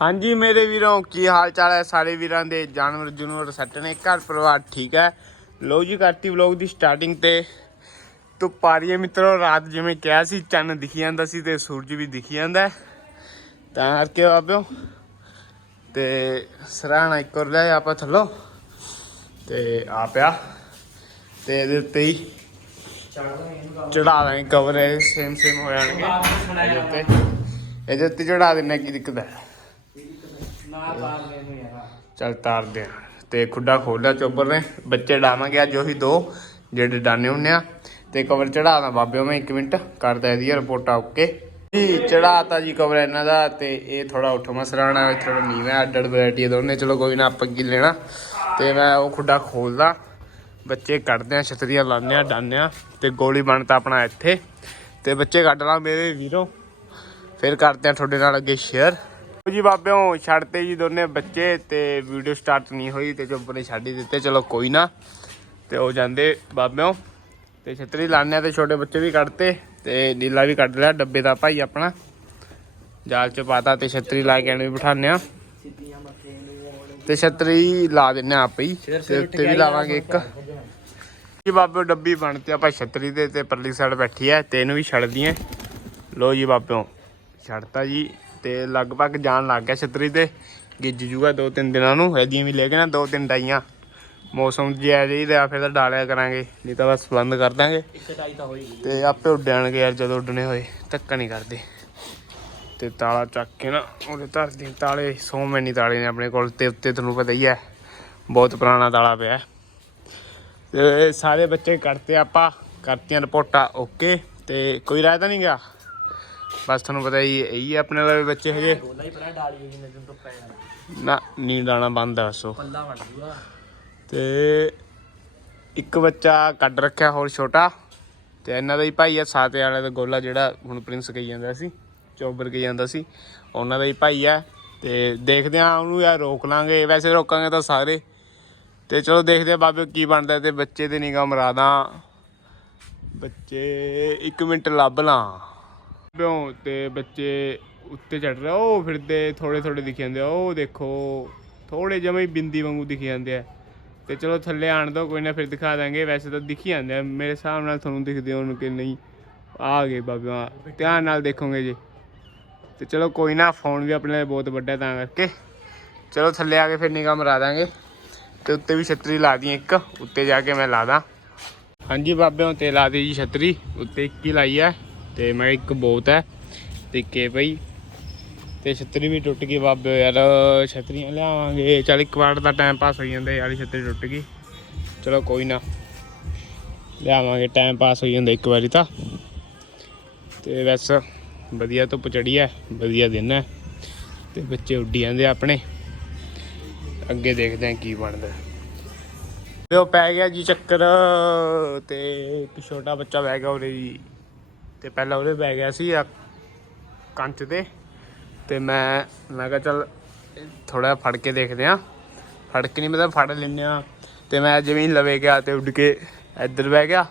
ਹਾਂਜੀ ਮੇਰੇ ਵੀਰੋ, ਕੀ ਹਾਲ ਚਾਲ ਹੈ? ਸਾਰੇ ਵੀਰਾਂ ਦੇ ਜਾਨਵਰ ਜੁਨਵਰ ਸੱਟ ਨੇ, ਘਰ ਪਰਿਵਾਰ ਠੀਕ ਹੈ? ਲੋ ਜੀ, ਕਰਤੀ ਵਲੌਗ ਦੀ ਸਟਾਰਟਿੰਗ ਤੇ। ਧੁੱਪ ਆ ਰਹੀ ਹੈ ਮਿੱਤਰੋ, ਰਾਤ ਜਿਵੇਂ ਕਿਹਾ ਸੀ, ਚੰਨ ਦਿਖੀ ਜਾਂਦਾ ਸੀ ਤੇ ਸੂਰਜ ਵੀ ਦਿਖੀ ਜਾਂਦਾ ਤਾਂ ਕਰਕੇ ਬਾਬਿਓ, ਤੇ ਸਰਾਣਾ ਇੱਕ ਹੋਰ ਲੈ ਆਪਾਂ ਥੱਲੋਂ। ਤੇ ਆ ਪਿਆ। ਤੇ ਇਹਦੇ ਉੱਤੇ ਹੀ ਚੜਾ ਦਾਂਗੇ ਕਵਰ ਸੇਮ ਸੇਮ ਹੋ ਜਾਣਗੇ ਇਹਦੇ ਉੱਤੇ। ਇਹਦੇ ਉੱਤੇ ਚੜਾ ਦੇਣਾ ਕੀ ਦਿੱਕਤ ਹੈ? ਚੱਲ ਤਾਰਦੇ ਆ। ਤੇ ਖੁੱਡਾ ਖੋਲਿਆ ਚੋਬਰ ਨੇ। ਬੱਚੇ ਡਾਵਾਂਗੇ ਅੱਜ ਉਹੀ ਦੋ, ਜਿਹੜੇ ਡਾਣੇ ਹੁੰਨੇ ਆ। ਤੇ ਕਵਰ ਚੜਾਦਾ ਬਾਬਿਓ ਮੈਂ 1 ਮਿੰਟ। ਕਰਦਾ ਇਹਦੀ ਰਿਪੋਰਟ ਓਕੇ। ਜੀ ਚੜਾਤਾ ਜੀ ਕਵਰ ਇਹਨਾਂ ਦਾ, ਤੇ ਇਹ ਥੋੜਾ ਉੱਠ ਮਸਰਾਣਾ ਥੋੜਾ ਨੀਵਾ ਅੱਡ ਅੱਡ ਵੈਰਾਈਟੀ ਦੋਨੇ। ਚਲੋ ਕੋਈ ਨਾ, ਆਪਾਂ ਕੀ ਲੈਣਾ। ਤੇ ਮੈਂ ਉਹ ਖੁੱਡਾ ਖੋਲਦਾ ਬੱਚੇ ਕੱਢਦੇ ਆ, ਛਤਰੀਆਂ ਲਾਉਂਦੇ ਆ, ਡਾਉਂਦੇ ਆ। ਤੇ ਗੋਲੀ ਬਣਤਾ ਆਪਣਾ ਇੱਥੇ। ਤੇ ਬੱਚੇ ਕੱਢ ਲਾ ਮੇਰੇ ਵੀਰੋ। ਫਿਰ ਕਰਦੇ ਆ ਤੁਹਾਡੇ ਨਾਲ ਅੱਗੇ ਸ਼ੇਅਰ ਜੀ ਬਾਬਿਓ, ਛੱਡਤੇ ਜੀ ਦੋਨੇ ਬੱਚੇ ਤੇ ਵੀਡੀਓ ਸਟਾਰਟ ਨਹੀਂ ਹੋਈ ਤੇ ਚੁੱਪ ਨੇ ਛੱਡ ਹੀ ਦਿੱਤੇ। ਚਲੋ ਕੋਈ ਨਾ, ਤੇ ਉਹ ਜਾਂਦੇ ਬਾਬਿਓ। ਤੇ ਛਤਰੀ ਲਾਣੇ ਤੇ ਛੋਟੇ ਬੱਚੇ ਵੀ ਕੱਢਤੇ ਤੇ ਨੀਲਾ ਵੀ ਕੱਢ ਲਿਆ, ਡੱਬੇ ਦਾ ਭਾਈ ਆਪਣਾ। ਜਾਲ ਚ ਪਾਤਾ ਤੇ ਛਤਰੀ ਲਾ ਕੇ ਇਹਨੂੰ ਵੀ ਬਿਠਾਉਂਦੇ ਆ। ਤੇ ਛਤਰੀ ਲਾ ਦਿੰਨੇ ਆ ਆਪੇ ਹੀ, ਤੇ ਉੱਤੇ ਵੀ ਲਾਵਾਂਗੇ ਇੱਕ। ਜੀ ਬਾਬਿਓ, ਡੱਬੀ ਬਣਤੀ ਆਪਾਂ ਛਤਰੀ ਦੇ ਤੇ ਪਰਲੀ ਸਾਈਡ ਬੈਠੀ ਐ ਤੇ ਇਹਨੂੰ ਵੀ ਛੱਡਦੀ ਐ ਲੋ ਜੀ ਬਾਬਿਓ, ਛੱਡਤਾ ਜੀ। ਤੇ ਲਗਭਗ ਜਾਣ ਲੱਗ ਗਿਆ ਛਤਰੀ ਤੇ। ਗਿੱਜ ਜੂਗਾ ਦੋ ਤਿੰਨ ਦਿਨਾਂ ਨੂੰ ਇਹਦੀਆਂ ਵੀ ਲੈ ਕੇ ਨਾ ਦੋ ਤਿੰਨ ਡਾਈਆਂ ਮੌਸਮ ਜਿਹਾ ਜਿਹੀ ਫਿਰ ਤਾਂ ਡਾਲਿਆ ਕਰਾਂਗੇ ਨਹੀਂ ਤਾਂ ਬਸ ਬੰਦ ਕਰ ਦਾਂਗੇ। ਇੱਕ ਟਾਈ ਤਾਂ ਹੋਈ ਤੇ ਆਪੇ ਉੱਡਣਗੇ ਯਾਰ ਜਦੋਂ ਉੱਡਣੇ ਹੋਏ ਧੱਕਾ ਨਹੀਂ ਕਰਦੇ। ਤੇ ਤਾਲਾ ਚੱਕ ਕੇ ਨਾ ਉਹਦੇ ਧਰਦੀ ਤਾਲੇ ਸੌ ਮੈਨੀ ਤਾਲੇ ਨੇ ਆਪਣੇ ਕੋਲ ਤੇ ਉੱਤੇ ਤੁਹਾਨੂੰ ਪਤਾ ਹੀ ਹੈ ਬਹੁਤ ਪੁਰਾਣਾ ਤਾਲਾ ਪਿਆ। ਤੇ ਸਾਰੇ ਬੱਚੇ ਕਰਤੇ ਆਪਾਂ ਕਰਤੀਆਂ ਰਿਪੋਰਟਾਂ ਓਕੇ। ਤੇ ਕੋਈ ਰਾਇ ਤਾਂ ਨਹੀਂ ਗਿਆ? ਬਸ ਤੁਹਾਨੂੰ ਪਤਾ ਹੀ ਹੈ, ਇਹੀ ਆਪਣੇ ਵਾਲੇ ਬੱਚੇ ਹੈਗੇ। ਗੋਲਾ ਹੀ ਪੜਾ ਡਾਲੀ ਹੋਈ ਜਿੰਨੇ ਦਿਨ ਤੋਂ ਪੈ ਜਾਣਾ। ਨਾ ਨੀਂਦ ਆਣਾ ਬੰਦ ਆ ਸੋ ਪੱਲਾ ਜੂਗਾ। ਤੇ ਇੱਕ ਬੱਚਾ ਕੱਢ ਰੱਖਿਆ ਹੋਰ ਛੋਟਾ ਤੇ ਇਹਨਾਂ ਦਾ ਹੀ ਭਾਈ ਆ ਸਾਤੇ ਵਾਲੇ ਦਾ ਗੋਲਾ ਜਿਹੜਾ ਹੁਣ ਪ੍ਰਿੰਸ ਕਹੀ ਜਾਂਦਾ ਸੀ ਚੋਬਰ ਕਹੀ ਜਾਂਦਾ ਸੀ ਉਹਨਾਂ ਦਾ ਹੀ ਭਾਈ ਆ। ਤੇ ਦੇਖਦੇ ਆ ਉਹਨੂੰ ਯਾਰ ਰੋਕ ਲਾਂਗੇ ਵੈਸੇ ਰੋਕਾਂਗੇ ਤਾਂ ਸਾਰੇ। ਤੇ ਚਲੋ ਦੇਖਦੇ ਆ ਬਾਬੇ ਕੀ ਬਣਦਾ ਤੇ ਬੱਚੇ ਤੇ ਨਿਗਾਹ ਮਰਾਦਾ ਬੱਚੇ 1 ਮਿੰਟ ਲੱਭ ਲਾਂ। ਬਿਓ ਤੇ ਬੱਚੇ ਉੱਤੇ ਚੜ ਰਹੇ, ਉਹ ਫਿਰਦੇ ਥੋੜੇ ਥੋੜੇ ਦਿਖੀ ਜਾਂਦੇ ਆ, ਉਹ ਦੇਖੋ ਥੋੜੇ ਜਿਵੇਂ ਹੀ ਬਿੰਦੀ ਵਾਂਗੂ ਦਿਖੀ ਜਾਂਦੇ ਆ। ਤੇ ਚਲੋ ਥੱਲੇ ਆਣ ਦੋ, ਕੋਈ ਨਾ ਫਿਰ ਦਿਖਾ ਦਾਂਗੇ, ਵੈਸੇ ਤਾਂ ਦਿਖੀ ਜਾਂਦੇ ਆ, ਮੇਰੇ ਹਿਸਾਬ ਨਾਲ ਤੁਹਾਨੂੰ ਦਿਖਦੇ ਹੋਣ ਕਿ ਨਹੀਂ। ਆ ਗਏ ਬਾਬਿਆਂ ਧਿਆਨ ਨਾਲ ਦੇਖੋਗੇ ਜੀ। ਤੇ ਚਲੋ ਕੋਈ ਨਾ, ਫੋਨ ਵੀ ਆਪਣੇ ਲਈ ਬਹੁਤ ਵੱਡਾ ਤਾਂ ਕਰਕੇ। ਚਲੋ ਥੱਲੇ ਆ ਕੇ ਫਿਰ ਨਿਗਾਹ ਮਰਾ ਦਾਂਗੇ। ਤੇ ਉੱਤੇ ਵੀ ਛਤਰੀ ਲਾ ਦੀ ਇੱਕ, ਉੱਤੇ ਜਾ ਕੇ ਮੈਂ ਲਾ ਦਾਂ। ਹਾਂਜੀ ਬਾਬਿਆਂ ਤੇ ਲਾ ਦੀ ਜੀ ਛਤਰੀ, ਉੱਤੇ ਇੱਕ ਹੀ ਲਾਈ ਹੈ ਤੇ ਮੈਂ ਇੱਕ ਬੋਤ ਹੈ। ਤੇ ਕੇ ਭਈ ਤੇ ਛਤਰੀ ਵੀ ਟੁੱਟ ਗਈ ਬਾਬੇ ਯਾਰ, ਛਤਰੀਆਂ ਲਿਆਵਾਂਗੇ। ਚੱਲ ਇੱਕ ਵਾਰ ਦਾ ਟਾਈਮ ਪਾਸ ਹੋਈ ਜਾਂਦਾ, ਯਾਰ ਛਤਰੀ ਟੁੱਟ ਗਈ। ਚਲੋ ਕੋਈ ਨਾ। ਲਿਆਵਾਂਗੇ ਟਾਈਮ ਪਾਸ ਹੋਈ ਜਾਂਦਾ ਇੱਕ ਵਾਰੀ ਤਾਂ। ਤੇ ਬਸ, ਵਧੀਆ ਧੁੱਪ ਚੜੀ ਹੈ, ਵਧੀਆ ਦਿਨ ਹੈ। ਤੇ ਬੱਚੇ ਉੱਡੀ ਜਾਂਦੇ ਆਪਣੇ। ਅੱਗੇ ਦੇਖਦੇ ਆ ਕੀ ਬਣਦਾ। ਤੇ ਉਹ ਪੈ ਗਿਆ ਜੀ ਚੱਕਰ, ਤੇ ਇੱਕ ਛੋਟਾ ਬੱਚਾ ਬਹਿ ਗਿਆ ਉਹਦੇ ਜੀ। ਤੇ ਪਹਿਲਾਂ ਉਹਦੇ ਬਹਿ ਗਿਆ ਸੀ ਕੰਚ ਤੇ ਤੇ ਮੈਂ ਮੈਂ ਕਿਹਾ ਚੱਲ ਥੋੜਾ ਫੜ ਕੇ ਦੇਖਦੇ ਆ ਫੜ ਕੇ ਨਹੀਂ ਮਤਲਬ ਫੜ ਲੈਂਦੇ ਆ ਤੇ ਮੈਂ ਜਿਵੇਂ ਲਵੇ ਗਿਆ ਤੇ ਉੱਡ ਕੇ ਇੱਧਰ ਬਹਿ ਗਿਆ।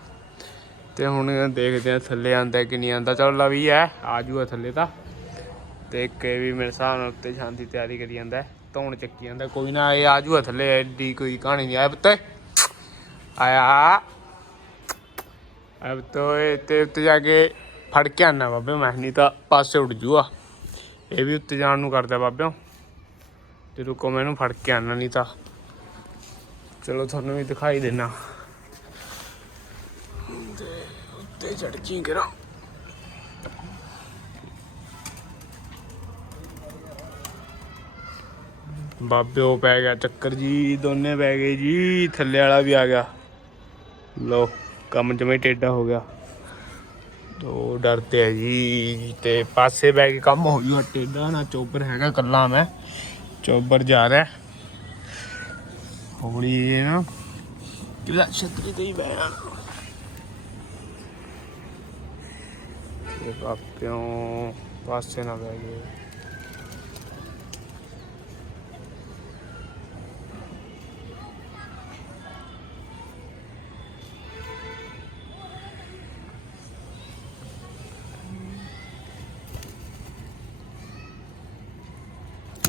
ਤੇ ਹੁਣ ਦੇਖਦੇ ਆ ਥੱਲੇ ਆਂਦਾ ਕਿ ਨਹੀਂ ਆਂਦਾ ਚਲ ਲਵੀ ਹੈ, ਆ ਜੂਗਾ ਥੱਲੇ ਤਾਂ। ਤੇ ਇੱਕ ਇਹ ਵੀ ਮੇਰੇ ਹਿਸਾਬ ਨਾਲ ਉੱਤੇ ਸ਼ਾਂਤੀ ਤਿਆਰੀ ਕਰੀ ਜਾਂਦਾ ਹੈ। ਧੌਣ ਚੱਕੀ ਜਾਂਦਾ। ਕੋਈ ਨਾ ਇਹ ਆ ਜੂਗਾ ਥੱਲੇ, ਐਡੀ ਕੋਈ ਕਹਾਣੀ ਨਹੀਂ। ਆਇਆ ਪੁੱਤੇ। ਆਇਆ। ਅਬ ਤੋ ਤੇ ਉੱਤੇ ਜਾ ਕੇ ਫੜ ਕੇ ਆਣਾ ਬਾਬੇ ਮੈਂ ਨਹੀਂ ਤਾਂ ਪਾਸੇ ਉੱਡ ਜੂਗਾ ਇਹ ਵੀ ਉੱਤੇ ਜਾਣ ਨੂੰ ਕਰਦਾ ਬਾਬਿਓ ਤੇ ਰੁਕੋ ਮੈਂ ਫੜ ਕੇ ਆਣਾ ਨਹੀਂ ਤਾਂ ਚਲੋ ਤੁਹਾਨੂੰ ਵੀ ਦਿਖਾਈ ਦੇਣਾ ਤੇ ਉੱਤੇ ਚੜ ਜੀ ਕਰਾਂ ਬਾਬਿਓ ਪੈ ਗਿਆ ਚੱਕਰ ਜੀ ਦੋਨੇ ਪੈ ਗਏ ਜੀ ਥੱਲੇ ਵਾਲਾ ਵੀ ਆ ਗਿਆ ਲੋ ਕੰਮ ਜਮੇ ਟੇਡਾ ਹੋ ਗਿਆ। ਤੋ ਡਰਤੇ ਹੈ ਜੀ। ਤੇ ਪਾਸੇ ਬੈ ਕੇ ਕੰਮ ਹੋ ਜੂਗਾ ਟੇਡਾ ਨਾ ਚੋਬਰ ਹੈਗਾ ਕੱਲਾ ਮੈਂ। ਚੋਬਰ ਜਾ ਰਿਹਾ। ਹੌਲੀ ਇਹ ਨਾ। ਕਿਹਦਾ ਛਤਰੀ ਤੇ ਹੀ ਬੈ ਤੇ ਬਾਪਿਓ, ਪਾਸੇ ਨਾ ਬੈ ਗਏ।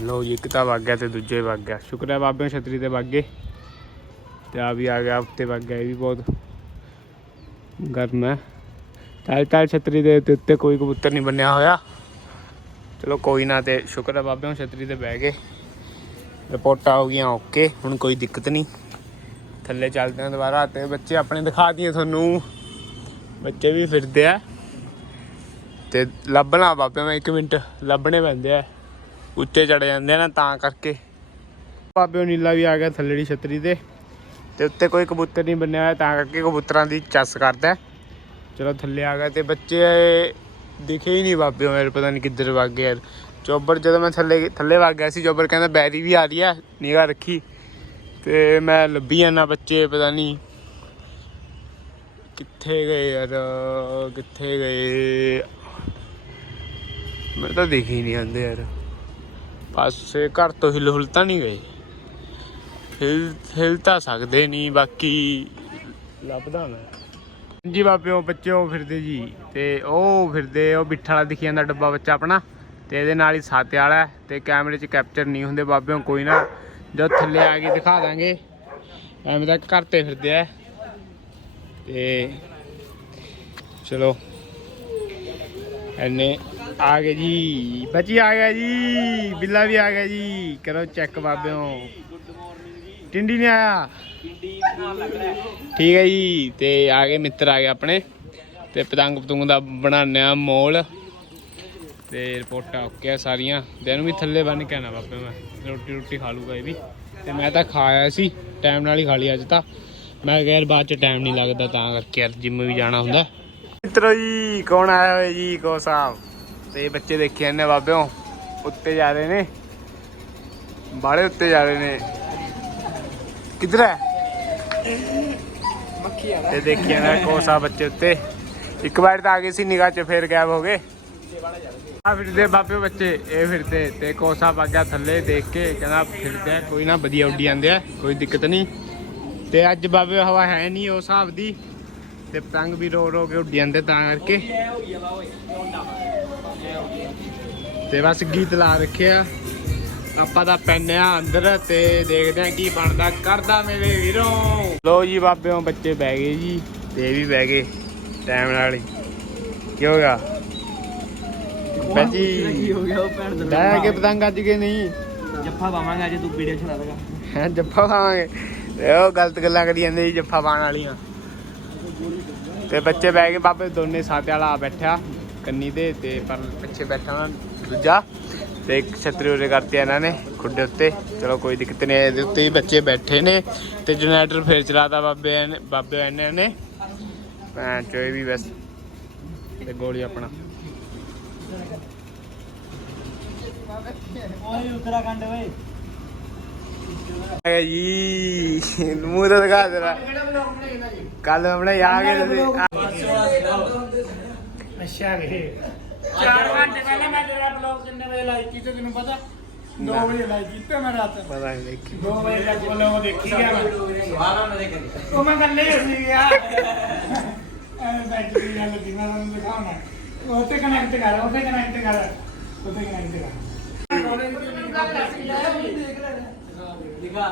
ਲੋ ਜੀ, ਇੱਕ ਤਾਂ ਵਗ ਗਿਆ ਤੇ ਦੂਜੇ ਵਗ ਗਿਆ। ਸ਼ੁਕਰ ਹੈ ਬਾਬੇ ਛਤਰੀ ਤੇ ਵਗ ਗਏ। ਤੇ ਆ ਵੀ ਆ ਗਿਆ, ਉੱਤੇ ਵਗ ਗਿਆ, ਇਹ ਵੀ ਬਹੁਤ ਗਰਮ ਹੈ। ਤਾਲ ਤਾਲ ਛਤਰੀ ਦੇ ਉੱਤੇ- ਕੋਈ ਕਬੂਤਰ ਨਹੀਂ ਬੰਨਿਆ ਹੋਇਆ। ਚਲੋ ਕੋਈ ਨਾ ਤੇ ਸ਼ੁਕਰ ਹੈ ਬਾਬੇ ਛਤਰੀ ਤੇ ਬਹਿ ਗਏ। ਰਿਪੋਰਟਾਂ ਹੋ ਗਈਆਂ, ਓਕੇ, ਹੁਣ ਕੋਈ ਦਿੱਕਤ ਨਹੀਂ। ਥੱਲੇ ਚੱਲਦੇ ਹਾਂ ਦੁਬਾਰਾ ਤੇ ਬੱਚੇ ਆਪਣੇ ਦਿਖਾ ਦਈਏ ਤੁਹਾਨੂੰ। ਬੱਚੇ ਵੀ ਫਿਰਦੇ ਆ। ਤੇ ਲੱਭਣਾ ਬਾਬੇ ਮੈਂ 1 ਮਿੰਟ, ਲੱਭਣੇ ਪੈਂਦੇ ਆ। ਉੱਤੇ ਚੜ ਜਾਂਦੇ ਆ ਨਾ, ਤਾਂ ਕਰਕੇ। ਬਾਬੇ ਨੀਲਾ ਵੀ ਆ ਗਿਆ ਥੱਲੇੜੀ ਛਤਰੀ ਤੇ। ਤੇ ਉੱਤੇ ਕੋਈ ਕਬੂਤਰ ਨਹੀਂ ਬੰਨਿਆ ਹੋਇਆ, ਤਾਂ ਕਰਕੇ ਕਬੂਤਰਾਂ ਦੀ ਚੱਸ ਕਰਦਾ। ਚਲੋ ਥੱਲੇ ਆ ਗਿਆ ਤੇ ਬੱਚੇ ਦਿਖੇ ਹੀ ਨਹੀਂ ਬਾਬੇ, ਮੇਰੇ ਪਤਾ ਨਹੀਂ ਕਿੱਧਰ ਵਗ ਗਏ ਯਾਰ ਚੋਬਰ ਜਦੋਂ ਮੈਂ ਥੱਲੇ ਥੱਲੇ ਵਗ ਗਿਆ ਸੀ, ਚੋਬਰ ਕਹਿੰਦਾ ਬੈਰੀ ਵੀ ਆ ਰਹੀ ਆ, ਨਿਗਾਹ ਰੱਖੀ। ਤੇ ਮੈਂ ਲੱਭੀ ਜਾਂਦਾ ਬੱਚੇ, ਪਤਾ ਨਹੀਂ ਕਿੱਥੇ ਗਏ ਯਾਰ, ਕਿੱਥੇ ਗਏ। ਮੈਂ ਤਾਂ ਦਿਖ ਹੀ ਨਹੀਂ ਆਉਂਦੇ ਯਾਰ। ਪਾਸੇ ਘਰ ਤੋਂ ਹਿਲ ਹੁਲ ਤਾਂ ਨਹੀਂ ਗਏ। ਹਿਲ ਹਿਲ ਤਾਂ ਸਕਦੇ ਨਹੀਂ, ਬਾਕੀ ਲੱਭਦਾ ਮੈਂ। ਜੀ ਬਾਬਿਓ ਬੱਚੇ ਉਹ ਫਿਰਦੇ ਜੀ, ਤੇ ਉਹ ਫਿਰਦੇ, ਉਹ ਬਿੱਠਾ ਵਾਲਾ ਦਿਖੀ ਜਾਂਦਾ ਡੱਬਾ ਬੱਚਾ ਆਪਣਾ, ਤੇ ਇਹਦੇ ਨਾਲ ਹੀ ਸਾਤੇ ਵਾਲਾ ਹੈ, ਤੇ ਕੈਮਰੇ 'ਚ ਕੈਪਚਰ ਨਹੀਂ ਹੁੰਦੇ ਬਾਬਿਓ ਕੋਈ ਨਾ, ਜਦ ਥੱਲੇ ਆ ਕੇ ਦਿਖਾ ਦਾਂਗੇ। ਐਵੇਂ ਤਾਂ ਘਰ ਤੇ ਫਿਰਦੇ ਆ। ਤੇ ਚਲੋ ਐਨੇ ਆ ਗਏ ਜੀ। ਬੱਚੀ ਆ ਗਿਆ ਜੀ। ਬਿੱਲਾ ਵੀ ਆ ਗਿਆ ਜੀ। ਕਰੋ ਚੈੱਕ ਬਾਬਿਓ। ਟਿੰਡੀ ਨਹੀਂ ਆਇਆ? ਠੀਕ ਹੈ ਜੀ। ਤੇ ਆ ਗਏ ਮਿੱਤਰ ਆ ਗਏ ਆਪਣੇ। ਤੇ ਪਤੰਗ ਪਤੰਗ ਦਾ ਬਣਾਉਂਦੇ ਆ ਮੋਲ। ਤੇ ਰਿਪੋਰਟਾਂ ਓਕੇ ਆ ਸਾਰੀਆਂ। ਤੇ ਇਹਨੂੰ ਵੀ ਥੱਲੇ ਬੰਨ ਕੇ ਆਣਾ ਬਾਬੇ ਮੈਂ। ਰੋਟੀ ਰੋਟੀ ਖਾ ਲੂਗਾ ਇਹ ਵੀ। ਤੇ ਮੈਂ ਤਾਂ ਖਾਇਆ ਸੀ। ਟਾਈਮ ਨਾਲ ਹੀ ਖਾ ਲਈ ਅੱਜ ਤਾਂ। ਮੈਂ ਕਿਹਾ ਯਾਰ ਬਾਅਦ ਚ ਟਾਈਮ ਨਹੀਂ ਲੱਗਦਾ ਤਾਂ ਕਰਕੇ ਯਾਰ ਜਿੰਮ ਵੀ ਜਾਣਾ ਹੁੰਦਾ। ਮਿੱਤਰੋ ਜੀ, ਕੌਣ ਆਇਆ ਹੋਇਆ ਜੀ? ਕੋ ਸਾਹਿਬ? ਤੇ ਬੱਚੇ ਦੇਖੇ ਜਾਂਦੇ ਬਾਬਿਓ ਉੱਤੇ ਜਾ ਰਹੇ ਨੇ। ਬਾੜੇ ਉੱਤੇ ਜਾ ਰਹੇ ਨੇ। ਕਿੱਧਰ ਹੈ? ਮੱਖੀ ਆ ਤੇ ਦੇਖੀ ਜਾਂਦਾ ਕੋ ਸਾਹਿਬ ਬੱਚੇ ਉੱਤੇ। ਇੱਕ ਵਾਰ ਤਾਂ ਆ ਗਏ ਸੀ ਨਿਗਾਹ ਚ ਫੇਰ ਗਾਇਬ ਹੋ ਗਏ। ਆ ਫਿਰਦੇ ਬਾਬੇ ਬੱਚੇ ਇਹ ਫਿਰਦੇ ਤੇ ਕੋ ਸਾਹਿਬ ਆ ਗਿਆ ਥੱਲੇ ਦੇਖ ਕੇ ਕਹਿੰਦਾ ਫਿਰਦੇ ਕੋਈ ਨਾ ਵਧੀਆ ਉੱਡੀ ਜਾਂਦੇ ਆ ਕੋਈ ਦਿੱਕਤ ਨਹੀਂ। ਤੇ ਅੱਜ ਬਾਬੇ ਹਵਾ ਹੈ ਨਹੀਂ ਉਹ ਹਿਸਾਬ ਦੀ ਤੇ ਪਤੰਗ ਵੀ ਰੋ ਰੋ ਕੇ ਉੱਡੀ ਜਾਂਦੇ ਤਾਂ ਕਰਕੇ। ਤੇ ਬਸ ਗੀਤ ਲਾ ਰੱਖਿਆ। ਆਪਾਂ ਤਾਂ ਪੈਨੇ ਆ ਅੰਦਰ ਤੇ ਦੇਖਦੇ ਆ ਕੀ ਬਣਦਾ। ਕਰਦਾ ਮੇਰੇ ਵੀਰੋ। ਲੋ ਜੀ ਬਾਬਿਓ ਬੱਚੇ ਬਹਿ ਗਏ ਜੀ। ਤੇ ਵੀ ਬਹਿ ਗਏ ਟਾਈਮ ਨਾਲ ਹੀ। ਕੀ ਹੋ ਗਿਆ? ਬੱਜੀ ਹੋ ਗਿਆ ਉਹ ਭੈਣ ਦਾ ਲੈ ਕੇ ਪਤੰਗ ਅੱਜ ਕੇ ਨਹੀਂ? ਜੱਫਾ ਪਾਵਾਂਗੇ ਅੱਜ ਤੂੰ ਵੀਡੀਓ ਚਲਾ ਦੇਗਾ। ਹੈ ਜੱਫਾ ਖਾਵਾਂਗੇ ਤੇ ਉਹ ਗਲਤ ਗੱਲਾਂ ਕਰੀ ਜਾਂਦੇ ਜੀ ਜੱਫਾ ਪਾਉਣ ਵਾਲੀਆਂ। ਤੇ ਬੱਚੇ ਬਹਿ ਗਏ ਬਾਬੇ ਦੋਨੇ ਸਾਥੇ ਵਾਲਾ ਆ ਬੈਠਾ। ਕੰਨੀ ਤੇ ਤੇ ਪਰ ਪਿੱਛੇ ਬੈਠਾ ਦੂਜਾ ਤੇ ਇੱਕ ਛਤਰੀ ਉਰੇ ਕਰਤੀ ਇਹਨਾਂ ਨੇ ਖੁੱਡੇ ਉੱਤੇ। ਚਲੋ ਕੋਈ ਦਿੱਕਤ ਨਹੀਂ ਇਹਦੇ ਉੱਤੇ ਹੀ ਬੱਚੇ ਬੈਠੇ ਨੇ ਤੇ ਜਨਰੇਟਰ ਫੇਰ ਚਲਾਤਾ ਬਾਬੇ ਨੇ ਬਾਬੇ ਇਹਨੇ ਨੇ। ਭੈਣ ਚੋਏ ਵੀ ਬਸ ਤੇ ਗੋਲੀ ਆਪਣਾ। ਓਏ ਉੱਤਰਾਖੰਡ ਓਏ। ਹੈ ਜੀ ਮੂੰਹ ਤਾਂ ਦਿਖਾ ਦੇਣਾ ਕੱਲ ਆਪਣੇ ਆ ਗਏ ਤੁਸੀਂ ਅੱਛਾ ਵੇ। 4 ਘੰਟੇ ਪਹਿਲਾਂ ਮੈਂ ਤੇਰਾ ਬਲੌਗ ਕਿੰਨੇ ਵਜੇ ਲਾਈਕ ਕੀਤਾ ਤੈਨੂੰ ਪਤਾ? 2 ਵਜੇ ਲਾਈਕ ਕੀਤਾ ਮੈਂ ਰਾਤ। ਪਤਾ ਨਹੀਂ ਦੇਖੀ। 2 ਵਜੇ ਤੱਕ ਬਲੌਗ ਦੇਖੀ ਗਿਆ ਮੈਂ। ਸਵਾਲਾਂ ਨਾ ਦੇ ਉਹ ਮੈਂ ਕੱਲੇ ਹੀ ਸੀ ਗਿਆ ਐਵੇਂ ਬੈਠ ਕੇ ਗੱਲ ਦੀ ਮੈਂ ਤੁਹਾਨੂੰ ਦਿਖਾਉਣਾ। ਉੱਤੇ ਕਨੈਕਟ ਕਰ ਉੱਤੇ ਕਨੈਕਟ ਕਰ ਉੱਤੇ ਕਨੈਕਟ ਕਰ। ਦਿਖਾ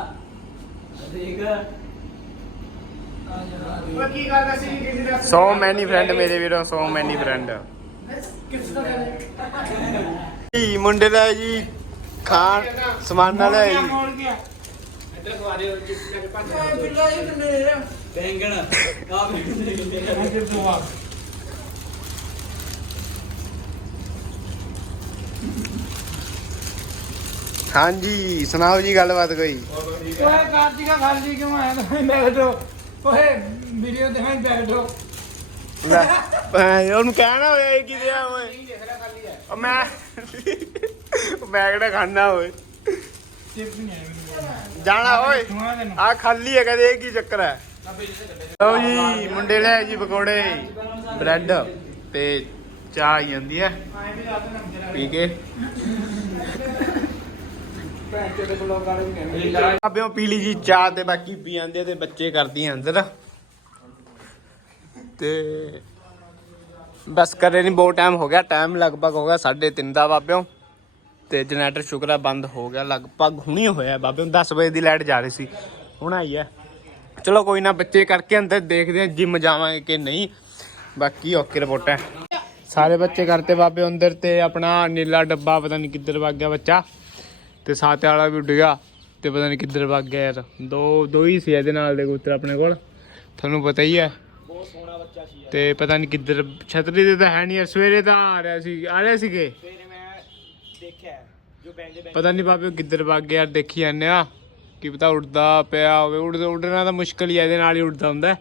ਦੇਖ ਉਹ ਕੀ ਕਰਦਾ ਸੀ ਕਿਸੇ ਦਾ ਸੋ ਮੈਨੀ ਫਰੈਂਡ ਮੇਰੇ ਵੀਰੋ ਸੋ ਮੈਨੀ ਫਰੈਂਡ ਕਿਸ ਦਾ ਜੀ ਮੁੰਡੇ ਦਾ ਜੀ ਖਾਣ ਸਮਾਨ ਨਾਲ ਹੈ ਜੀ। ਬੈਂਗਣ ਆ? ਹਾਂਜੀ ਸੁਣਾਓ ਜੀ ਗੱਲਬਾਤ ਕੋਈ? ਓਏ ਕਾਰਤਿਕਾ ਖਾਲੀ ਕਿਉਂ ਆਇਆ? ਤੂੰ ਬੈਠੋ ਓਏ ਵੀਡੀਓ ਲੈ ਉਹਨੂੰ ਕਹਿਣਾ ਹੋਇਆ ਇਹ ਕੀ ਦਿਆ ਓਏ। ਦੇਖ ਲੈ ਖਾਲੀ ਹੈ। ਉਹ ਮੈਂ ਮੈਂ ਕਿਹੜਾ ਖਾਣਾ ਓਏ। ਚਿਪ ਨਹੀਂ ਆਇਆ ਜਾਣਾ ਓਏ। ਸੁਣਾ ਤੈਨੂੰ। ਆ ਖਾਲੀ ਹੈ ਕਦੇ ਇਹ ਕੀ ਚੱਕਰ ਹੈ? ਲਓ ਜੀ ਮੁੰਡੇ ਲੈ ਜੀ ਪਕੌੜੇ। ਬ੍ਰੈਡ ਤੇ ਚਾਹ ਆਈ ਜਾਂਦੀ ਹੈ। ਆਏ ਵੀ ਰਾਤ ਨੂੰ ਜਰਾ ਪੀ ਕੇ। ਭੈਣ ਚੋਦੇ ਬਲੌਗ ਵਾਲੇ ਵੀ ਕਹਿੰਦੇ ਆਪਿਓ ਪੀ ਲਈ ਜੀ ਚਾਹ ਤੇ ਬਾਕੀ ਪੀ ਜਾਂਦੇ ਤੇ ਬੱਚੇ ਕਰਦੀਆਂ ਅੰਦਰ। ਤੇ ਬਸ ਕਰੇ ਨਹੀਂ ਬਹੁਤ ਟਾਈਮ ਹੋ ਗਿਆ ਟਾਈਮ ਲਗਭਗ ਹੋ ਗਿਆ 3:30 ਦਾ ਬਾਬਿਓ। ਤੇ ਜਨਰੇਟਰ ਸ਼ੁਕਰ ਆ ਬੰਦ ਹੋ ਗਿਆ ਲਗਭਗ ਹੁਣੀ ਹੋਇਆ ਬਾਬੇ ਹੁਣ 10 ਵਜੇ ਦੀ ਲਾਈਟ ਜਾ ਰਹੀ ਸੀ ਹੁਣ ਆਈ ਹੈ ਚਲੋ ਕੋਈ ਨਾ ਬੱਚੇ ਕਰਕੇ ਅੰਦਰ ਦੇਖਦੇ ਆ ਜਿਮ ਜਾਵਾਂਗੇ ਕਿ ਨਹੀਂ। ਬਾਕੀ ਓਕੇ ਰਿਪੋਰਟ ਹੈ ਸਾਰੇ ਬੱਚੇ ਕਰਤੇ ਬਾਬੇ ਅੰਦਰ ਤੇ ਆਪਣਾ ਨੀਲਾ ਡੱਬਾ ਪਤਾ ਨਹੀਂ ਕਿੱਧਰ ਵਗ ਗਿਆ ਬੱਚਾ। ਤੇ ਸਾਤੇ ਵਾਲਾ ਵੀ ਉੱਡ ਗਿਆ ਤੇ ਪਤਾ ਨਹੀਂ ਕਿੱਧਰ ਵਗ ਗਿਆ ਯਾਰ। ਦੋ ਦੋ ਹੀ ਸੀ ਇਹਦੇ ਨਾਲ ਦੇ ਕਬੂਤਰ ਆਪਣੇ ਕੋਲ। ਤੁਹਾਨੂੰ ਪਤਾ ਹੀ ਹੈ। ਬਹੁਤ ਸੋਹਣਾ ਬੱਚਾ ਸੀ ਤੇ ਪਤਾ ਨਹੀਂ ਕਿੱਧਰ ਛਤਰੀ ਤੇ ਤਾਂ ਹੈ ਨਹੀਂ ਯਾਰ। ਸਵੇਰੇ ਤਾਂ ਆ ਰਿਹਾ ਸੀ ਆ ਰਹੇ ਸੀਗੇ ਸਵੇਰੇ ਮੈਂ ਦੇਖਿਆ ਜੋ ਬੈਂਦੇ ਬੈਂਦੇ ਪਤਾ ਨਹੀਂ ਬਾਬੇ ਕਿੱਧਰ ਵਗ ਗਿਆ ਯਾਰ ਦੇਖੀ ਜਾਂਦੇ ਆ। ਕੀ ਪਤਾ ਉੜਦਾ ਪਿਆ ਹੋਵੇ ਉੜ ਉੜਨਾ ਤਾਂ ਮੁਸ਼ਕਲ ਹੀ ਹੈ ਇਹਦੇ ਨਾਲ ਹੀ ਉੜਦਾ ਹੁੰਦਾ।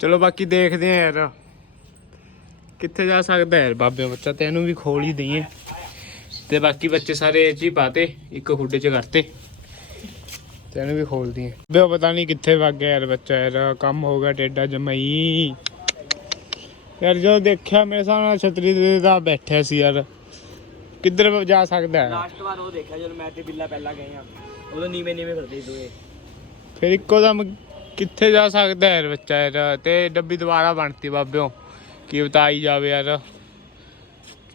ਚਲੋ ਬਾਕੀ ਦੇਖਦੇ ਆ ਯਾਰ। ਕਿੱਥੇ ਜਾ ਸਕਦਾ ਯਾਰ ਬਾਬੇ ਬੱਚਾ ਤੇ ਇਹਨੂੰ ਵੀ ਖੋਲ ਹੀ ਦਈਏ। ਤੇ ਬਾਕੀ ਬੱਚੇ ਸਾਰੇ ਇਹ 'ਚ ਹੀ ਪਾਤੇ ਇੱਕ ਖੁੱਡੇ 'ਚ ਕਰਤੇ। ਤੇ ਇਹਨੂੰ ਵੀ ਖੋਲ ਦਈਏ ਬੇ ਪਤਾ ਨਹੀਂ ਕਿੱਥੇ ਵਗ ਗਿਆ ਯਾਰ ਬੱਚਾ ਯਾਰ ਕੰਮ ਹੋ ਗਿਆ ਟੇਡਾ ਜਮਈ। ਯਾਰ ਜਦੋਂ ਦੇਖਿਆ ਮੇਰੇ ਸਾਹਮਣੇ ਛਤਰੀ ਦੇ ਤਾਂ ਬੈਠਿਆ ਸੀ ਯਾਰ। ਕਿੱਧਰ ਜਾ ਸਕਦਾ ਹੈ? ਲਾਸਟ ਵਾਰ ਉਹ ਦੇਖਿਆ ਜਦੋਂ ਮੈਂ ਤੇ ਬਿੱਲਾ ਪਹਿਲਾਂ ਗਏ ਆ ਉਦੋਂ ਨੀਵੇਂ ਨੀਵੇਂ ਫਿਰਦੇ ਸੀ ਦੋਏ ਫਿਰ ਇੱਕੋ ਦਮ ਕਿੱਥੇ ਜਾ ਸਕਦਾ ਯਾਰ ਬੱਚਾ ਯਾਰ ਤੇ ਡੱਬੀ ਦੁਬਾਰਾ ਬਣਤੀ ਬਾਬਿਓ। ਕੀ ਬਤਾਈ ਜਾਵੇ ਯਾਰ।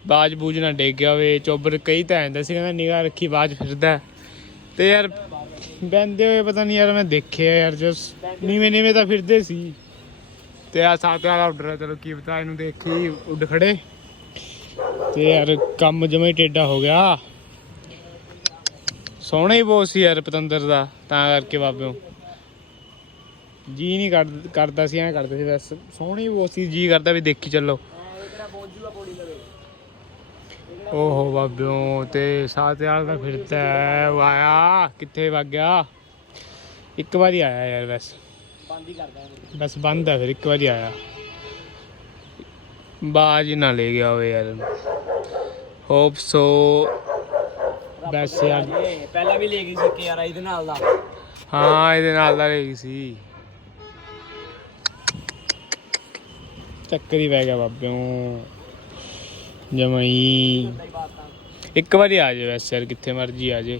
ਬਾਜ ਬੂਜ ਨਾ ਡੇਗ ਗਿਆ ਹੋਵੇ, ਚੋਬਰ ਕਈ ਤਾਂ ਆਂਦਾ ਸੀ, ਕਹਿੰਦਾ ਨਿਗਾਹ ਰੱਖੀ, ਬਾਜ ਫਿਰਦਾ ਤੇ ਯਾਰ ਬੈੰਦੇ ਹੋਏ ਪਤਾ ਨਹੀਂ ਯਾਰ ਮੈਂ ਦੇਖਿਆ ਯਾਰ ਜਸ ਨੀਵੇਂ ਨੀਵੇਂ ਤਾਂ ਫਿਰਦੇ ਸੀ। ਤੇ ਆ ਸਾਥ ਵਾਲਾ ਆਰਡਰ ਚਲੋ ਕੀ ਬਤਾ ਇਹਨੂੰ ਦੇਖੀ ਉੱਡ ਖੜੇ। ਤੇ ਯਾਰ ਕੰਮ ਜਮਾ ਹੀ ਟੇਡਾ ਹੋ ਗਿਆ। ਸੋਹਣਾ ਹੀ ਬਹੁਤ ਸੀ ਯਾਰ ਪਤੰਦਰ ਦਾ, ਤਾਂ ਕਰਕੇ ਬਾਬਿਓ ਜੀ ਨਹੀਂ ਕਰ- ਕਰਦਾ ਸੀ, ਐਂ ਕਰਦੇ ਸੀ, ਬਸ ਸੋਹਣੀ ਬਹੁਤ ਸੀ, ਜੀ ਕਰਦਾ ਵੀ ਦੇਖੀ ਚੱਲੋ ਤੇਰਾ ਬੋਝੂਆ ਪੌੜੀ ਲਵੇ ਓਹੋ ਬਾਬਿਓ ਤੇ ਵਾਲਾ ਤਾਂ ਫਿਰਦਾ ਹੈ ਉਹ ਆਇਆ। ਕਿੱਥੇ ਵਗ ਗਿਆ? ਇੱਕ ਵਾਰੀ ਆਇਆ ਯਾਰ ਬਸ। ਬੰਦ ਹੀ ਕਰਦਾ ਇਹਨੂੰ ਬਸ ਬੰਦ ਹੈ ਫਿਰ ਇੱਕ ਵਾਰੀ ਆਇਆ। ਬਾਜ ਹੀ ਨਾ ਲੈ ਗਿਆ ਹੋਵੇ ਯਾਰ। ਹੋਪ ਸੋ ਬਸ ਯਾਰ। ਪਹਿਲਾਂ ਵੀ ਲੈ ਗਈ ਸੀ ਕੇ ਯਾਰ ਇਹਦੇ ਨਾਲ ਦਾ। ਹਾਂ ਇਹਦੇ ਨਾਲ ਦਾ ਰਹੀ ਸੀ। ਚੱਕਰ ਹੀ ਪੈ ਗਿਆ ਬਾਬਿਓ। ਜਮਈ ਇੱਕ ਵਾਰੀ ਆ ਜਾਵੇ ਵੈਸੇ ਯਾਰ, ਕਿੱਥੇ ਮਰਜ਼ੀ ਆ ਜੇ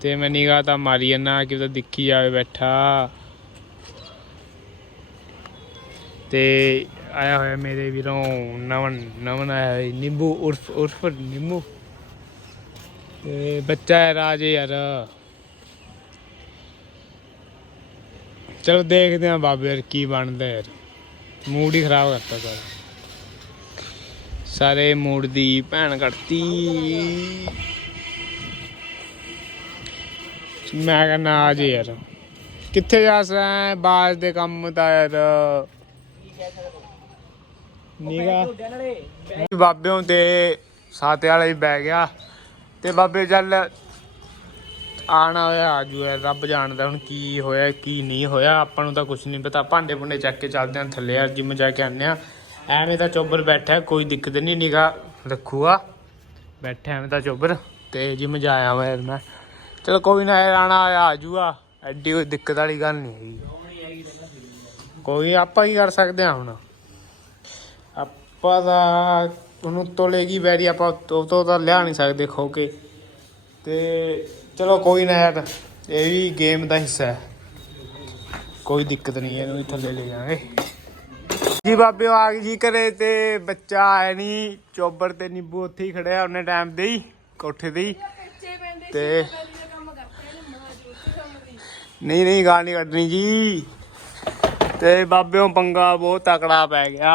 ਤੇ ਮੈਂ ਨਿਗਾਹ ਤਾਂ ਮਾਰੀ ਜਾਂਦਾ, ਕਿ ਉਹਦਾ ਦਿੱਖੀ ਜਾਵੇ, ਬੈਠਾ। ਤੇ ਆਇਆ ਹੋਇਆ ਮੇਰੇ ਵੀਰੋਂ ਨਵਨ ਨਵਨ ਆਇਆ ਹੋਇਆ, ਨਿੰਬੂ, ਉਰਫ ਉਰਫ ਨਿੰਬੂ। ਤੇ ਬੱਚਾ ਹੈ ਰਾਜ ਯਾਰ। ਚਲੋ ਦੇਖਦੇ ਹਾਂ ਬਾਬੇ ਯਾਰ ਕੀ ਬਣਦਾ ਯਾਰ। ਮੂਡ ਹੀ ਖਰਾਬ ਕਰਤਾ ਸਾਰਾ। ਸਾਰੇ ਮੂਡ ਦੀ ਭੈਣ ਕੱਟਤੀ ਮੈਂ ਕਹਿੰਦਾ ਆ ਜੇ ਯਾਰ। ਕਿੱਥੇ ਜਾ ਸਕਾਂ ਬਾਜ ਦੇ ਕੰਮ ਦਾ ਯਾਰ। ਨੀਗਾ। ਨਾਲੇ ਬਾਬਿਓਂ ਤੇ ਸਾਤੇ ਵਾਲਾ ਹੀ ਬਹਿ ਗਿਆ। ਤੇ ਬਾਬੇ ਚੱਲ, ਆਣਾ ਹੋਇਆ ਆਜੂ ਯਾਰ ਰੱਬ ਜਾਣਦਾ ਹੁਣ ਕੀ ਹੋਇਆ, ਕੀ ਨਹੀਂ ਹੋਇਆ। ਆਪਾਂ ਨੂੰ ਤਾਂ ਕੁਝ ਨਹੀਂ ਪਤਾ। ਭਾਂਡੇ ਭੁੰਡੇ ਚੱਕ ਕੇ ਚੱਲਦੇ ਆਂ ਥੱਲੇ ਯਾਰ ਜਿਮ ਜਾ ਕੇ ਆਨੇ ਆ। ਐਵੇਂ ਤਾਂ ਚੋਬਰ ਬੈਠਾ, ਕੋਈ ਦਿੱਕਤ ਨਹੀਂ ਨਿਗਾ ਰੱਖੂਗਾ। ਬੈਠਾ ਐਵੇਂ ਤਾਂ ਚੋਬਰ, ਤੇ ਜਿਮ ਜਾ ਆਇਆ ਮੈਂ ਯਾਰ ਮੈਂ ਚਲੋ ਕੋਈ ਨਾ ਯਾਰ ਆਣਾ ਹੋਇਆ ਆਜੂਗਾ ਐਡੀ ਕੋਈ ਦਿੱਕਤ ਵਾਲੀ ਗੱਲ ਨਹੀਂ ਹੈਗੀ। ਕੋਈ ਆਪਾਂ ਹੀ ਕਰ ਸਕਦੇ ਆ ਹੁਣ? ਆਪਾਂ ਦਾ ਉਹਨੂੰ ਤੋਲੇਗੀ ਬੈਰੀ, ਆਪਾਂ ਉਹ ਤੋਂ ਤਾਂ ਲਿਆ ਨਹੀਂ ਸਕਦੇ ਖੋ ਕੇ ਤੇ ਚਲੋ ਕੋਈ ਨਾ ਯਾਰ, ਇਹ ਵੀ ਗੇਮ ਦਾ ਹਿੱਸਾ ਹੈ। ਕੋਈ ਦਿੱਕਤ ਨਹੀਂ ਇਹਨੂੰ ਵੀ ਥੱਲੇ ਲੈ ਜਾਵਾਂਗੇ। ਜੀ ਬਾਬੇ ਆ ਗਈ ਜੀ ਘਰੇ ਤੇ ਬੱਚਾ ਆਇਆ ਨਹੀਂ ਚੋਬਰ ਤੇ ਨਿੰਬੂ ਉੱਥੇ ਹੀ ਖੜਿਆ ਉਹਨੇ ਟਾਈਮ ਦੇ ਹੀ, ਕੋਠੇ ਦੇ ਹੀ। ਤੇ ਨਹੀਂ ਨਹੀਂ, ਗਾਲ ਨਹੀਂ ਕੱਢਣੀ ਜੀ। ਤੇ ਬਾਬਿਓਂ ਪੰਗਾ ਬਹੁਤ ਤਕੜਾ ਪੈ ਗਿਆ।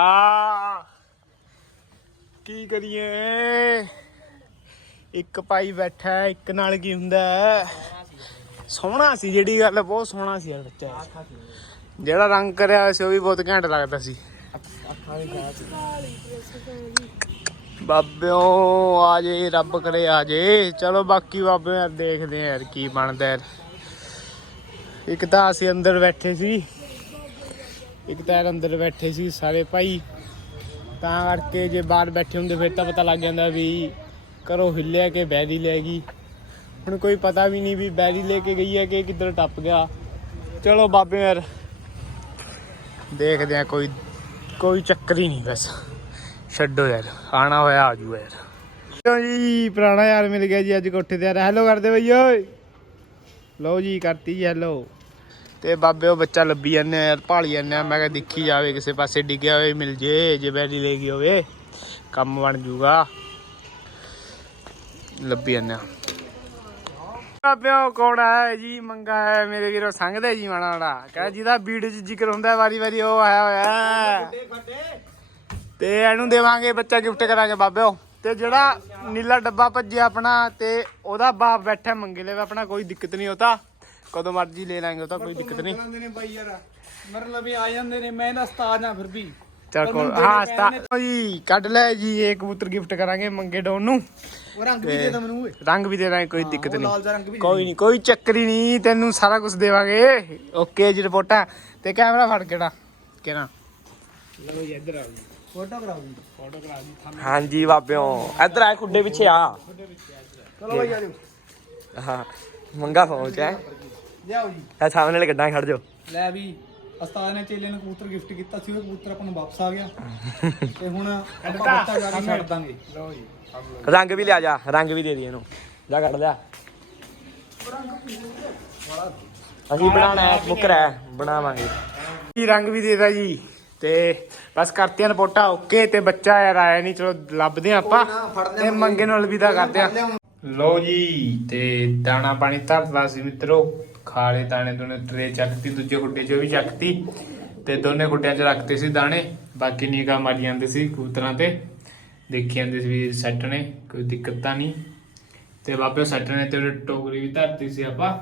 ਕੀ ਕਰੀਏ? ਇੱਕ ਪਾਈ ਬੈਠਾ, ਇੱਕ ਨਾਲ ਕੀ ਹੁੰਦਾ? ਸੋਹਣਾ ਸੀ, ਜਿਹੜੀ ਗੱਲ ਬਹੁਤ ਸੋਹਣਾ ਸੀ ਯਾਰ ਬੱਚਾ। ਜਿਹੜਾ ਰੰਗ ਕਰਿਆ ਹੋਇਆ ਸੀ, ਉਹ ਵੀ ਬਹੁਤ ਘੈਂਟ ਲੱਗਦਾ ਸੀ। ਬਾਬਿਓ, ਆ ਜੇ, ਰੱਬ ਕਰੇ ਆ ਜੇ। ਚਲੋ ਬਾਕੀ ਬਾਬੇ ਯਾਰ ਦੇਖਦੇ ਆ ਯਾਰ ਕੀ ਬਣਦਾ ਯਾਰ। ਇੱਕ ਤਾਂ ਅਸੀਂ ਅੰਦਰ ਬੈਠੇ ਸੀ। ਇੱਕ ਤਾਂ ਅੰਦਰ ਬੈਠੇ ਸੀ ਸਾਰੇ ਭਾਈ। ਤਾਂ ਕਰਕੇ ਜੇ ਬਾਹਰ ਬੈਠੇ ਹੁੰਦੇ, ਫਿਰ ਤਾਂ ਪਤਾ ਲੱਗ ਜਾਂਦਾ ਵੀ ਕਰੋ ਹਿੱਲਿਆ ਕਿ ਬੈਰੀ ਲੈ ਗਈ। ਹੁਣ ਕੋਈ ਪਤਾ ਵੀ ਨਹੀਂ ਵੀ ਬੈਰੀ ਲੈ ਕੇ ਗਈ ਹੈ ਕਿ ਕਿੱਧਰ ਟੱਪ ਗਿਆ। ਚਲੋ ਬਾਬੇ ਯਾਰ, ਦੇਖਦੇ ਆ ਕੋਈ ਕੋਈ ਚੱਕਰ ਹੀ ਨਹੀਂ ਬਸ। ਛੱਡੋ ਯਾਰ ਆਣਾ ਹੋਇਆ ਆਜੂ ਯਾਰ। ਲਓ ਜੀ ਪੁਰਾਣਾ ਯਾਰ ਮਿਲ ਗਿਆ ਜੀ ਅੱਜ ਕੋਠੇ ਤੇ ਯਾਰ ਹੈਲੋ ਕਰਦੇ ਬਈ ਓਏ। ਲਓ ਜੀ ਕਰਤੀ ਜੀ ਹੈਲੋ ਤੇ ਬਾਬੇ ਉਹ ਬੱਚਾ ਲੱਭੀ ਜਾਂਦੇ ਆ ਯਾਰ ਭਾਲੀ ਜਾਂਦੇ ਆ। ਮੈਂ ਕਿਹਾ ਦੇਖੀ ਜਾਵੇ ਕਿਸੇ ਪਾਸੇ ਡਿੱਗਿਆ ਹੋਵੇ ਮਿਲ ਜੇ ਜੇ ਬੈਰੀ ਲੈ ਗਈ ਹੋਵੇ ਕੰਮ ਬਣ ਜੂਗਾ। ਲੱਭੀ ਜਾਂਦੇ ਆ। ਬਾਬਿਓ ਕੋੜਾ ਹੈ ਜੀ, ਮੰਗਾ ਹੈ, ਮੇਰੇ ਵੀਰੋ ਸੰਗਦੇ ਜੀ ਮਾਣਾ ਮਾਣਾ ਕਹ ਜਿਹਦਾ ਵੀਡੀਓ 'ਚ ਜ਼ਿਕਰ ਹੁੰਦਾ ਵਾਰੀ ਵਾਰੀ ਉਹ ਆਇਆ ਹੋਇਆ ਹੈ। ਤੇ ਇਹਨੂੰ ਦੇਵਾਂਗੇ ਬੱਚਾ ਗਿਫਟ ਕਰਾਂਗੇ ਬਾਬਿਓ। ਤੇ ਜਿਹੜਾ ਨੀਲਾ ਡੱਬਾ ਭੱਜਿਆ ਆਪਣਾ, ਤੇ ਉਹਦਾ ਬਾਪ ਬੈਠਾ ਮੰਗੇ ਲੈ ਆਪਣਾ ਕੋਈ ਦਿੱਕਤ ਨਹੀਂ ਹੋਤਾ ਕਦੋਂ ਮਰਜ਼ੀ ਲੈ ਲਾਂਗੇ, ਉਹ ਤਾਂ ਕੋਈ ਦਿੱਕਤ ਨਹੀਂ। ਜਾਂਦੇ ਨੇ ਬਾਈ ਯਾਰ ਮਤਲਬ ਵੀ ਆ ਜਾਂਦੇ ਨੇ ਮੈਂ ਇਹਦਾ ਉਸਤਾਦ ਆ ਫਿਰ ਵੀ ਚਲ ਕੋਲ ਹਾਂ, ਸਤਾ ਜੀ, ਕੱਢ ਲੈ ਜੀ, ਇਹ ਕਬੂਤਰ ਗਿਫਟ ਕਰਾਂਗੇ ਮੰਗੇ ਡੋਨ ਨੂੰ। ਉਹ ਰੰਗ ਵੀ ਦੇ ਦ ਮੈਨੂੰ ਓਏ ਰੰਗ ਵੀ ਦੇ ਦਾਂਗੇ ਕੋਈ ਦਿੱਕਤ ਉਹ ਲਾਲ ਨਹੀਂ ਜਿਹਾ ਰੰਗ ਵੀ ਕੋਈ ਨਹੀਂ ਕੋਈ ਚੱਕਰ ਹੀ ਨਹੀਂ ਤੈਨੂੰ ਸਾਰਾ ਕੁਝ ਦੇਵਾਂਗੇ। ਓਕੇ ਜੀ ਰਿਪੋਰਟਾਂ ਤੇ ਕੈਮਰਾ ਫੜ ਕਿਹੜਾ ਕਿਹੜਾ? ਲਓ ਜੀ ਇੱਧਰ ਆਓ ਜੀ। ਫੋਟੋ ਕਰਾਓ ਜੀ। ਫੋਟੋ ਕਰਾ ਦੀ ਤੁਹਾਨੂੰ ਹਾਂਜੀ ਬਾਬਿਓ। ਇੱਧਰ ਆ। ਖੁੱਡੇ ਪਿੱਛੇ ਆ ਚਲੋ ਬਾਈ ਆਜੋ ਹਾਂ ਮੰਗਾ ਲਿਆਓ ਜੀ। ਇਹ ਸਾਹਮਣੇ ਵਾਲੇ ਗੱਡਾਂ 'ਚ ਖੜ ਜਾਓ। ਲੈ ਵੀ। ਉਸਤਾਦ ਨੇ ਚੇਲੇ ਨੂੰ ਕਬੂਤਰ ਗਿਫਟ ਕੀਤਾ ਸੀ ਉਹ ਕਬੂਤਰ ਆਪਾਂ ਨੂੰ ਵਾਪਸ ਆ ਗਿਆ। ਤੇ ਹੁਣ ਆਪਾਂ ਬੱਚਾ ਜਾ ਕੇ ਛੱਡ ਦਾਂਗੇ। ਲਓ ਜੀ ਰੰਗ ਵੀ ਲਿਆ ਜਾ ਰੰਗ ਵੀ ਦੇ ਦੀ ਇਹਨੂੰ। ਜਾ ਕੱਢ ਲਿਆ। ਅਸੀਂ ਬਣਾਣਾ ਹੈ ਬੁੱਕਰ ਹੈ ਬਣਾਵਾਂਗੇ। ਜੀ ਰੰਗ ਵੀ ਦੇਦਾ ਜੀ? ਤੇ ਬਸ ਕਰਤੀਆਂ ਰਿਪੋਰਟਾਂ ਓਕੇ ਤੇ ਬੱਚਾ ਯਾਰ ਆਇਆ ਨਹੀਂ ਚਲੋ ਲੱਭਦੇ ਹਾਂ ਆਪਾਂ। ਤੇ ਮੰਗੇ ਨੂੰ ਅਲਵਿਦਾ ਕਰਦੇ ਆ ਲੋ ਜੀ ਤੇ ਦਾਣਾ ਪਾਣੀ ਧਰਦਾ ਸੀ ਮਿੱਤਰੋ। ਖਾਲੇ ਦਾਣੇ ਦੋਨੇ ਟਰੇ ਚੱਕਤੀ, ਦੂਜੇ ਖੁੱਡੇ 'ਚ ਵੀ ਚੱਕਤੀ ਤੇ ਦੋਨੇ ਖੁੱਡਿਆਂ 'ਚ ਰੱਖਤੇ ਸੀ ਦਾਣੇ। ਬਾਕੀ ਨਿਗਾ ਮਾਰੀ ਜਾਂਦੇ ਸੀ ਕਬੂਤਰਾਂ ਤੇ। ਦੇਖੀ ਜਾਂਦੇ ਸੀ ਵੀ ਸੈੱਟ ਨੇ, ਕੋਈ ਦਿੱਕਤ ਤਾਂ ਨਹੀਂ। ਤੇ ਬਾਬੇ ਸੈੱਟ ਨੇ ਤੇ ਟੋਕਰੀ ਵੀ ਧਰਤੀ ਸੀ ਆਪਾਂ।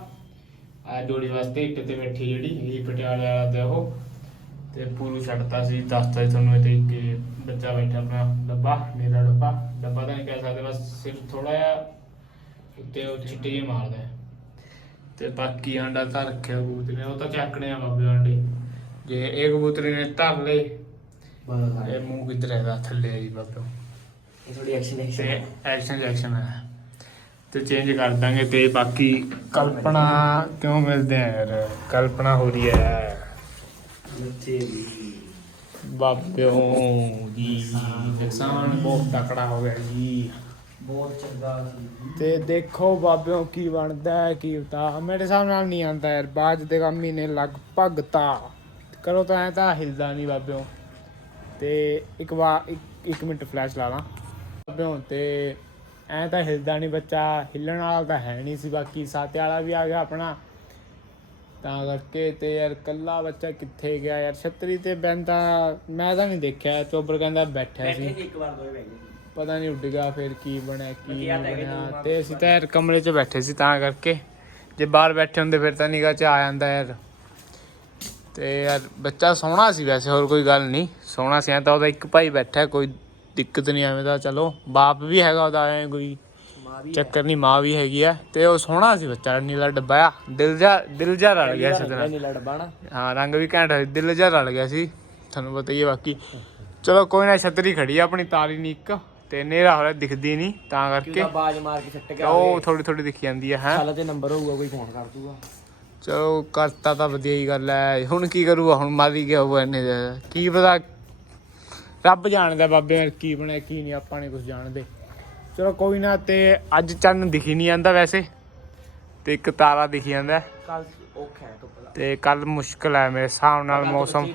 ਆ ਜੋੜੀ ਵਾਸਤੇ ਇੱਟ ਤੇ ਬੈਠੀ ਜਿਹੜੀ, ਇਹ ਪਟਿਆਲੇ ਵਾਲਾ ਤੇ ਉਹ। ਤੇ ਪੂਰੂ ਛੱਡਤਾ ਸੀ, ਦੱਸਤਾ ਸੀ ਤੁਹਾਨੂੰ ਇੱਥੇ ਕਿ ਬੱਚਾ ਬੈਠਾ ਆਪਣਾ ਡੱਬਾ ਮੇਰਾ ਡੱਬਾ। ਡੱਬਾ ਤਾਂ ਨਹੀਂ ਕਹਿ ਸਕਦੇ, ਬਸ ਸਿਰਫ ਥੋੜਾ ਜਿਹਾ ਉੱਤੇ ਉਹ ਚਿੱਟੇ ਜਿਹੇ ਮਾਰਦਾ। ਤੇ ਬਾਕੀ ਆਂਡਾ ਤਾਂ ਰੱਖਿਆ ਕਬੂਤਰ ਨੇ ਉਹ ਤਾਂ ਚੱਕਣੇ ਆ ਬਾਬੇ ਆਂਡੇ। ਜੇ ਇਹ ਕਬੂਤਰੀ ਨੇ ਧਰ ਲਏ ਇਹ ਮੂੰਹ ਕਿੱਧਰ ਹੈਗਾ? ਥੱਲੇ ਆ ਜੀ ਬਾਬੇ। ਇਹ ਥੋੜੀ ਐਕਸ਼ਨ ਤੇ ਐਕਸ਼ਨ ਐਕਸ਼ਨ ਹੈ ਤੇ ਚੇਂਜ ਕਰ ਦਾਂਗੇ ਤੇ ਬਾਕੀ ਕਲਪਨਾ ਕਿਉਂ ਮਿਲਦੇ ਆ ਯਾਰ? ਕਲਪਨਾ ਹੋ ਰਹੀ ਹੈ। ਬਾਬਿਓ ਜੀ ਨੁਕਸਾਨ ਬਹੁਤ ਤਕੜਾ ਹੋ ਗਿਆ ਜੀ। ਬਹੁਤ ਚੰਗਾ ਸੀ ਤੇ ਦੇਖੋ ਬਾਬਿਓ ਕੀ ਬਣਦਾ ਹੈ ਕੀ ਹੁੰਦਾ ਮੇਰੇ ਹਿਸਾਬ ਨਾਲ ਨਹੀਂ ਆਂਦਾ ਯਾਰ ਬਾਅਦ ਦੇ ਕੰਮ ਮਹੀਨੇ ਲਗਭਗ ਤਾਂ। ਕਰੋ ਤਾਂ ਐ ਤਾਂ ਹਿਲਦਾ ਨਹੀਂ ਬਾਬਿਓ। ਤੇ ਇੱਕ ਵਾਰ ਇੱਕ, ਮਿੰਟ ਫਲੈਸ਼ ਲਾ ਲਾਂ। ਬਾਬਿਓ ਤੇ ਐ ਤਾਂ ਹਿਲਦਾ ਨਹੀਂ ਬੱਚਾ। ਹਿੱਲਣ ਵਾਲਾ ਤਾਂ ਹੈ ਨਹੀਂ ਸੀ ਬਾਕੀ ਸਾਤੇ ਵਾਲਾ ਵੀ ਆ ਗਿਆ ਆਪਣਾ। ਤਾਂ ਕਰਕੇ ਤੇ ਯਾਰ ਕੱਲਾ ਬੱਚਾ ਕਿੱਥੇ ਗਿਆ ਯਾਰ? ਛਤਰੀ ਤੇ ਬੈੰਦਾ ਮੈਂ ਤਾਂ ਨਹੀਂ ਦੇਖਿਆ ਚੋਬਰ ਕਹਿੰਦਾ ਬੈਠਿਆ ਸੀ। ਇੱਕ ਵਾਰ ਦੋਵੇਂ ਬੈਠੇ ਪਤਾ ਨਹੀਂ ਉੱਡ ਗਿਆ ਫਿਰ ਕੀ ਬਣਿਆ ਕੀ ਨਹੀਂ ਤਾਂ ਬਣਿਆ। ਤੇ ਅਸੀਂ ਤਾਂ ਯਾਰ ਕਮਰੇ 'ਚ ਬੈਠੇ ਸੀ ਤਾਂ ਕਰਕੇ। ਜੇ ਬਾਹਰ ਬੈਠੇ ਹੁੰਦੇ ਫਿਰ ਤਾਂ ਨਿਗਾਹ 'ਚ ਆ ਜਾਂਦਾ ਯਾਰ। ਤੇ ਯਾਰ ਬੱਚਾ ਸੋਹਣਾ ਸੀ ਵੈਸੇ ਹੋਰ ਕੋਈ ਗੱਲ ਨਹੀਂ ਸੋਹਣਾ ਸੀ ਐਂ ਤਾਂ ਉਹਦਾ ਇੱਕ ਭਾਈ ਬੈਠਾ ਕੋਈ ਦਿੱਕਤ ਨਹੀਂ ਐਵੇਂ ਦਾ ਚਲੋ। ਬਾਪ ਵੀ ਹੈਗਾ ਉਹਦਾ ਐ ਕੋਈ ਚੱਕਰ ਨਹੀਂ ਮਾਂ ਵੀ ਹੈਗੀ ਆ। ਤੇ ਉਹ ਸੋਹਣਾ ਸੀ ਬੱਚਾ ਨੀਲਾ ਡੱਬਾ ਆ। ਦਿਲ ਜਾ ਦਿਲ ਜਾ ਰਲ ਗਿਆ ਸੀ ਉਹਦੇ ਨਾਲ। ਡੱਬਾ ਨਾ। ਹਾਂ ਰੰਗ ਵੀ ਘੈਂਟ ਸੀ ਦਿਲ ਜਾ ਰਲ ਗਿਆ ਸੀ। ਤੁਹਾਨੂੰ ਪਤਾ ਹੀ ਹੈ ਬਾਕੀ। ਚਲੋ ਕੋਈ ਨਾ ਛਤਰੀ ਖੜੀ ਆ ਆਪਣੀ ਤਾਰੀ ਨਹੀਂ ਇੱਕ। ਤੇ ਨੇਰਾ ਹੋ ਰਿਹਾ ਦਿਖਦੀ ਨਹੀਂ ਤਾਂ ਕਰਕੇ। ਬਾਜ ਮਾਰ ਕੇ ਸੱਟ ਗਿਆ ਉਹ ਥੋੜੀ ਥੋੜੀ ਦਿਖੀ ਜਾਂਦੀ ਹੈ ਹੈ। ਸਾਲਾ ਤੇ ਨੰਬਰ ਹੋਊਗਾ ਕੋਈ ਫੋਨ ਕਰ ਦੂਗਾ। ਚਲੋ ਕਰਤਾ ਤਾਂ ਵਧੀਆ ਹੀ ਗੱਲ ਹੈ ਹੁਣ ਕੀ ਕਰੂਗਾ ਹੁਣ ਮਰ ਗਿਆ ਉਹ ਇੰਨੇ ਜ਼ਿਆਦਾ। ਕੀ ਪਤਾ ਰੱਬ ਜਾਣਦਾ ਬਾਬੇ ਯਾਰ ਕੀ ਬਣਿਆ ਕੀ ਨਹੀਂ ਆਪਾਂ ਨੇ ਕੁਝ ਜਾਣਦੇ। ਚਲੋ ਕੋਈ ਨਾ ਤੇ ਅੱਜ ਚੰਨ ਦਿਖੀ ਨਹੀਂ ਜਾਂਦਾ ਵੈਸੇ। ਤੇ ਇੱਕ ਤਾਰਾ ਦਿਖੀ ਜਾਂਦਾ। ਕੱਲ ਔਖਾ ਹੈ ਧੁੱਪ ਦਾ। ਤੇ ਕੱਲ ਮੁਸ਼ਕਲ ਹੈ ਮੇਰੇ ਹਿਸਾਬ ਨਾਲ ਮੌਸਮ।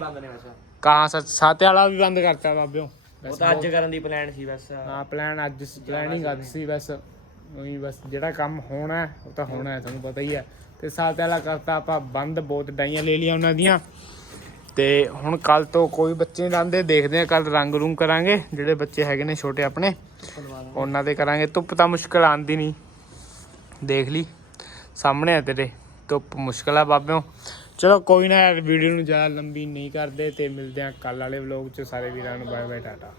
ਕਾਂ ਸੱਚ ਸਾਤੇ ਵਾਲਾ ਵੀ ਬੰਦ ਕਰਤਾ ਬਾਬਿਓ। ਉਹ ਤਾਂ ਅੱਜ ਕਰਨ ਦੀ ਪਲਾਨ ਸੀ ਬਸ। ਹਾਂ ਪਲਾਨ ਅੱਜ ਪਲੈਨਿੰਗ ਅੱਜ ਸੀ ਬਸ। ਉਹੀ ਬਸ ਜਿਹੜਾ ਕੰਮ ਹੋਣਾ ਉਹ ਤਾਂ ਹੋਣਾ ਹੈ ਤੁਹਾਨੂੰ ਪਤਾ ਹੀ ਹੈ। ਤੇ ਸਾਥ ਵਾਲਾ ਕਰਤਾ ਆਪਾਂ ਬੰਦ ਬਹੁਤ ਡਾਈਆਂ ਲੈ ਲਈਆਂ ਉਹਨਾਂ ਦੀਆਂ। ਤੇ ਹੁਣ ਕੱਲ ਤੋਂ ਕੋਈ ਬੱਚੇ ਨਹੀਂ ਲਾਂਦੇ ਦੇਖਦੇ ਆ ਕੱਲ ਰੰਗ ਰੂੰਗ ਕਰਾਂਗੇ। ਜਿਹੜੇ ਬੱਚੇ ਹੈਗੇ ਨੇ ਛੋਟੇ ਆਪਣੇ ਉਹਨਾਂ ਦੇ ਕਰਾਂਗੇ। ਧੁੱਪ ਤਾਂ ਮੁਸ਼ਕਲ ਆਂਦੀ ਨਹੀਂ। ਦੇਖ ਲਈ ਸਾਹਮਣੇ ਆ ਤੇਰੇ ਧੁੱਪ ਮੁਸ਼ਕਲ ਆ ਬਾਬਿਓ। ਚਲੋ ਕੋਈ ਨਾ ਯਾਰ ਵੀਡੀਓ ਨੂੰ ਜ਼ਿਆਦਾ ਲੰਬੀ ਨਹੀਂ ਕਰਦੇ ਤੇ ਮਿਲਦੇ ਆ ਕੱਲ ਵਾਲੇ ਵਲੌਗ 'ਚ। ਸਾਰੇ ਵੀਰਾਂ ਨੂੰ ਬਾਏ ਬਾਏ ਟਾਟਾ।